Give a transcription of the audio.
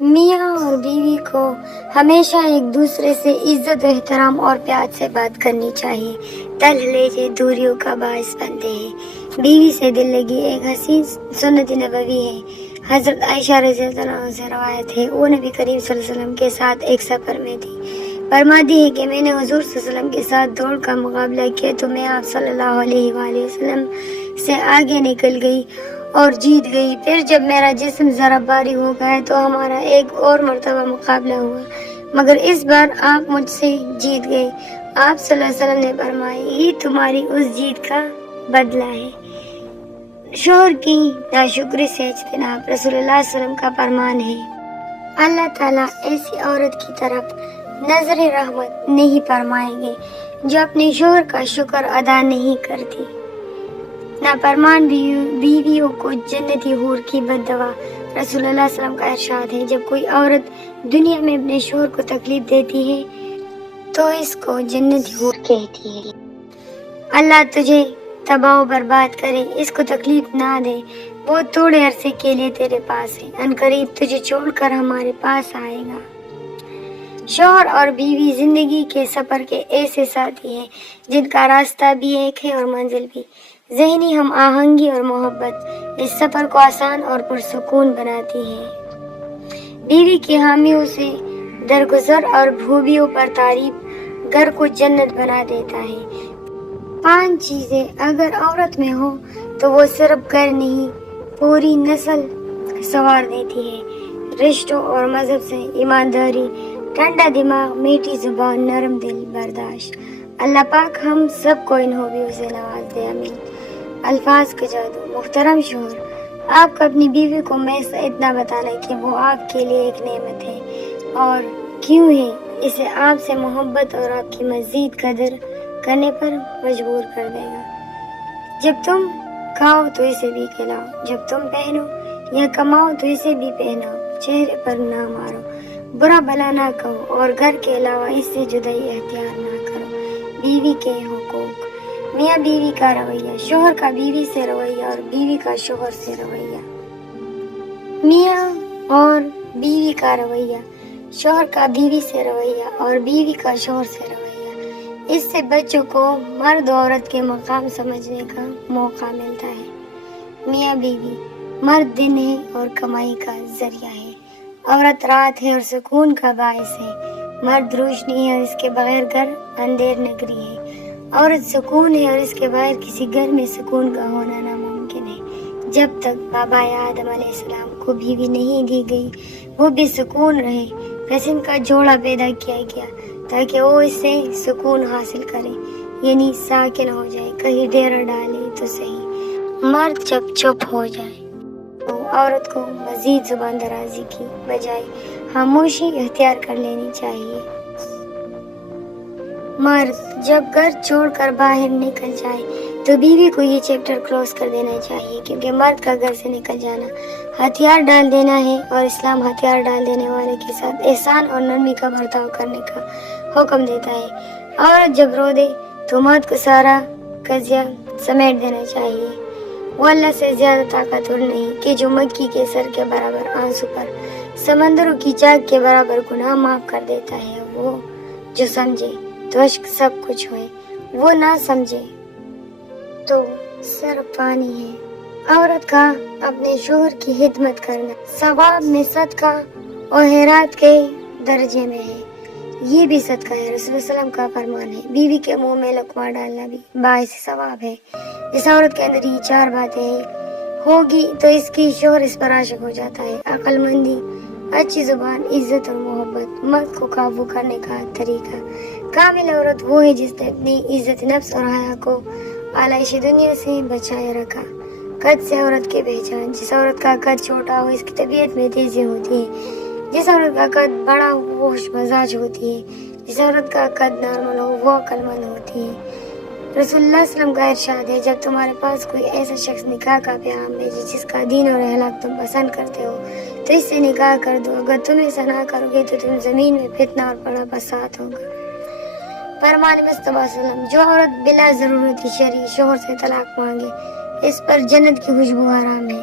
میاں اور بیوی کو ہمیشہ ایک دوسرے سے عزت و احترام اور پیار سے بات کرنی چاہیے. تلخ لہجے دوریوں کا باعث بنتے ہیں. بیوی سے دل لگی ایک حسین سنت نبوی ہے. حضرت عائشہ رضی اللہ عنہا سے روایت ہے، وہ نبی کریم صلی اللہ علیہ وسلم کے ساتھ ایک سفر میں تھی. فرماتی ہے کہ میں نے حضور صلی اللہ علیہ وسلم کے ساتھ دوڑ کا مقابلہ کیا تو میں آپ صلی اللہ علیہ وآلہ وسلم سے آگے نکل گئی اور جیت گئی. پھر جب میرا جسم ذرا بھاری ہو گیا تو ہمارا ایک اور مرتبہ مقابلہ ہوا، مگر اس بار آپ مجھ سے جیت گئے. آپ صلی اللہ علیہ وسلم نے فرمایا، یہ تمہاری اس جیت کا بدلہ ہے. شوہر کی ناشکری سے اجتناب. رسول اللہ صلی اللہ علیہ وسلم کا فرمان ہے، اللہ تعالیٰ ایسی عورت کی طرف نظر رحمت نہیں فرمائیں گے جو اپنے شوہر کا شکر ادا نہیں کرتی. نافرمان بیویوں کو جنتی حور کی بد دعا. رسول اللہ صلی اللہ علیہ وسلم کا ارشاد ہے، جب کوئی عورت دنیا میں اپنے شوہر کو تکلیف دیتی ہے تو اس کو جنتی حور کہتی ہے. اللہ تجھے تباہ و برباد کرے، اس کو تکلیف نہ دے، وہ تھوڑے عرصے کے لیے تیرے پاس ہے، ان قریب تجھے چھوڑ کر ہمارے پاس آئے گا. شوہر اور بیوی زندگی کے سفر کے ایسے ساتھی ہیں جن کا راستہ بھی ایک ہے اور منزل بھی. ذہنی ہم آہنگی اور محبت اس سفر کو آسان اور پرسکون بناتی ہے. بیوی کی حامیوں سے درگزر اور خوبیوں پر تعریف گھر کو جنت بنا دیتا ہے. 5 چیزیں اگر عورت میں ہو تو وہ صرف گھر نہیں پوری نسل سنوار دیتی ہے. رشتوں اور مذہب سے ایمانداری، ٹھنڈا دماغ، میٹھی زبان، نرم دل، برداشت. اللہ پاک ہم سب کو ان خوبیوں سے نواز دے، آمین. الفاظ کا جادو. محترم شوہر، آپ کو اپنی بیوی کو محض اتنا بتانا کہ وہ آپ کے لیے ایک نعمت ہے اور کیوں ہے، اسے آپ سے محبت اور آپ کی مزید قدر کرنے پر مجبور کر دے گا. جب تم کھاؤ تو اسے بھی کھلاؤ، جب تم پہنو یا کماؤ تو اسے بھی پہناؤ. چہرے پر نہ مارو، برا بھلا نہ کہو اور گھر کے علاوہ اس سے جدائی اختیار نہ کرو. بیوی کے حقوق. میاں بیوی کا رویہ. شوہر کا بیوی سے رویہ اور بیوی کا شوہر سے رویہ. میاں اور بیوی کا رویہ. شوہر کا بیوی سے رویہ اور بیوی کا شوہر سے رویہ. اس سے بچوں کو مرد و عورت کے مقام سمجھنے کا موقع ملتا ہے. میاں بیوی. مرد دن ہے اور کمائی کا ذریعہ ہے، عورت رات ہے اور سکون کا باعث ہے. مرد روشنی ہے اور اس کے بغیر گھر اندھیر نگری ہے. عورت سکون ہے اور اس کے بغیر کسی گھر میں سکون کا ہونا ناممکن ہے. جب تک بابا آدم علیہ السلام کو بیوی نہیں دی گئی وہ بھی سکون رہے، بس ان کا جوڑا پیدا کیا گیا تاکہ وہ اس سے سکون حاصل کرے، یعنی ساکن ہو جائے. کہیں ڈیرا ڈالے تو صحیح، مرد جب چپ ہو جائے تو عورت کو مزید زبان درازی کی بجائے خاموشی اختیار کر لینی چاہیے. مرد جب گھر چھوڑ کر باہر نکل جائے تو بیوی کو یہ چیپٹر کلوز کر دینا چاہیے، کیونکہ مرد کا گھر سے نکل جانا ہتھیار ڈال دینا ہے اور اسلام ہتھیار ڈال دینے والے کے ساتھ احسان اور نرمی کا برتاؤ کرنے کا حکم دیتا ہے. عورت جب رو دے تو مرد کو سارا قضیہ سمیٹ دینا چاہیے. وہ اللہ سے زیادہ طاقتور نہیں کہ جو مکی کے سر کے برابر آنسو پر سمندروں کی چاک کے برابر گناہ معاف کر دیتا ہے. وہ جو سمجھے تو عشق سب کچھ ہوئے، وہ نہ سمجھے تو صرف پانی ہے. عورت کا اپنے شوہر کی خدمت کرنا ثواب میں صدقہ اور خیرات کے درجے میں ہے. یہ بھی صدقہ ہے. رسول اللہ صلی اللہ علیہ وسلم کا فرمان ہے، بیوی کے منہ میں لقمہ ڈالنا بھی باعث ثواب ہے. جس عورت کے اندر یہ 4 باتیں ہوگی تو اس کی شوہر اس پر عاشق ہو جاتا ہے. عقل مندی، اچھی زبان، عزت اور محبت، مرد کو قابو کرنے کا طریقہ. کامل عورت وہ ہے جس نے اپنی عزت نفس اور حیا کو آلائش دنیا سے بچائے رکھا. قد سے عورت کی پہچان. جس عورت کا قد چھوٹا ہو اس کی طبیعت میں تیزی ہوتی ہے. جس عورت کا قد بڑا ہو وہ خوش مزاج ہوتی ہے. جس عورت کا قد نارمل ہو وہ عقل مند ہوتی ہے. رسول اللہ صلی اللہ علیہ وسلم کا ارشاد ہے، جب تمہارے پاس کوئی ایسا شخص نکاح کا پیغام بھیجے جس کا دین اور اخلاق تم پسند کرتے ہو تو اس سے نکاح کر دو. اگر تم ایسا نہ کرو گے تو تم زمین میں فتنہ اور بڑا فساد ہوگا. فرمان مصطفیٰ صلی اللہ علیہ وسلم، جو عورت بلا ضرورت شرعی شوہر سے طلاق مانگے اس پر جنت کی خوشبو حرام ہے.